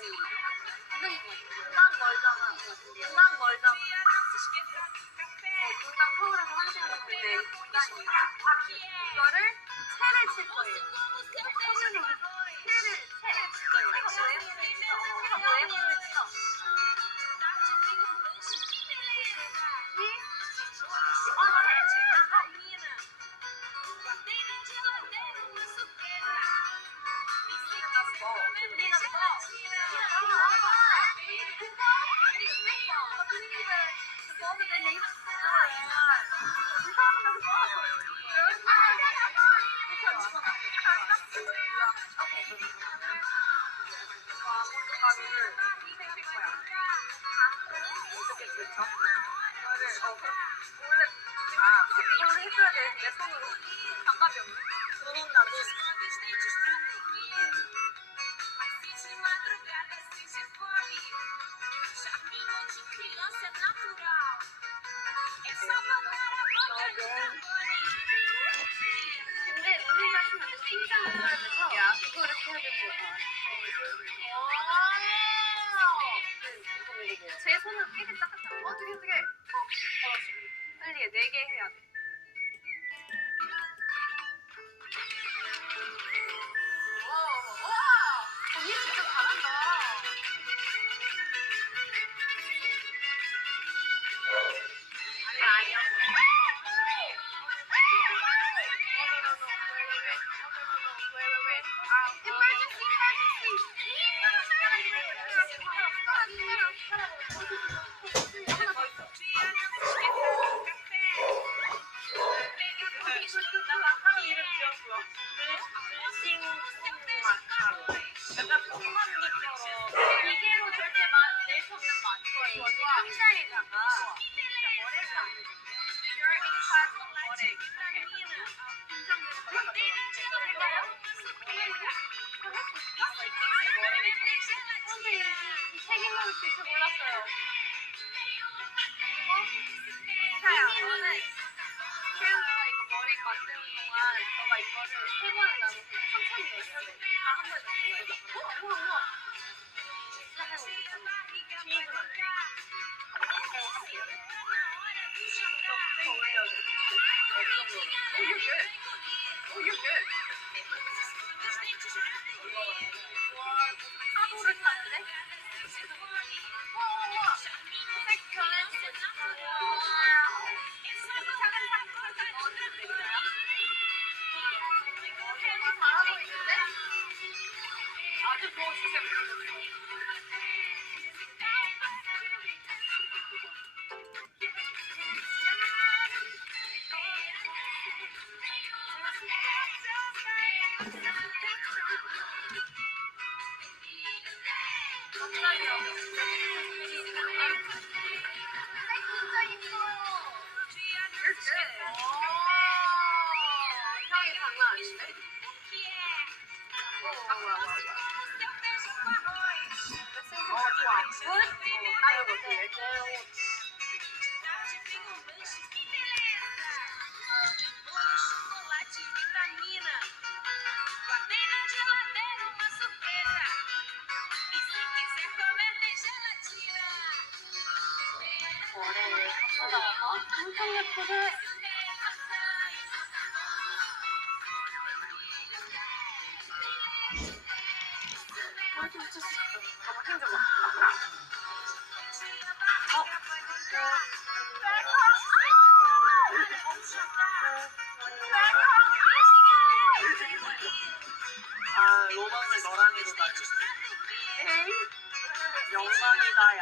분당 멀잖아. 분당 멀잖아. 분당 서울에서 1시간 걸리는데 분당이니까 이거를 채를 칠 거예요. 채를 칠 거예요. 채가 뭐예요? 이걸로 해줘야 돼. 내 손으로. 장갑이 없네. 눈 온다, 눈. 근데 우리 자신한테 신장을 써야 돼서 이거를 해야 되고. 제 손은 되게 딱딱해. 어떻게. 빨리 4개 해야 돼. 언니 진짜 잘한다. 아니야. 기계로 절대 낼 수 없는 맛. 상자에다가 머랭이 안 되거든요. 근데 이 책임 먹을 수 있을 몰랐어요. 이사야, 너는 태영이가 이거 머랭 만드는 동안 너가 이거를 3번을 나눠서 천천히 넣어야 돼. 다 한 번에 넣어야 돼. 우와. 비입은 안 돼. 더 올려야 돼. 파도를 타는데? 우와. 색 변해지고 있어. 차근차근 넣어주면 되겠어요? 잘하고 있는데? 아주 좋은 시스템. 향이 장난 아닌데? 좋아. 나 이거 되게 엄청 예쁘게. 로망을 너랑이로 다지. 영광이다, 야.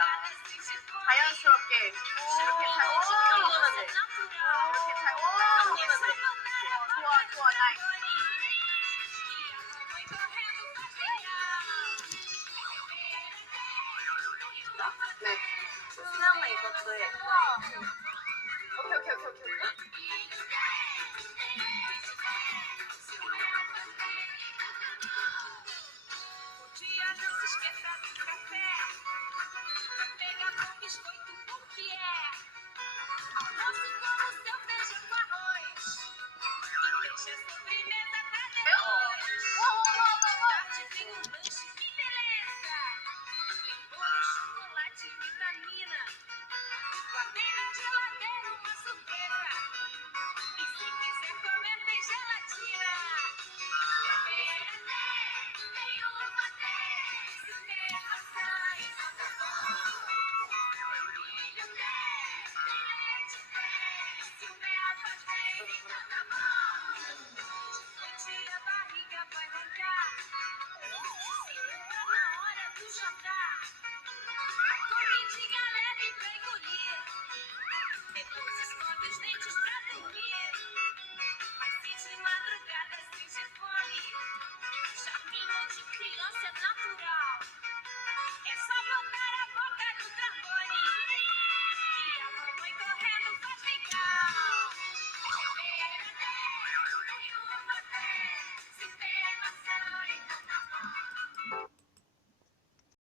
자연스럽게 이렇게 잘 넘기면 돼. 이렇게 잘 넘기면 돼. 좋아, 나이스. 네. 수영은 이것도 해. 오케이. Sobremesa.